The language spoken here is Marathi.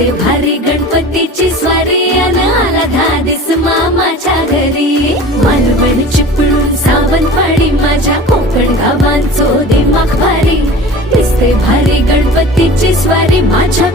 दिसते भारी गणपतीची स्वारी अन आला धादिस मामाच्या घरी. मालवण चिपळूण सावंतवाडी माझ्या कोकण गावांचो दिमाग भारी. दिसते भारी गणपतीची स्वारी माझ्या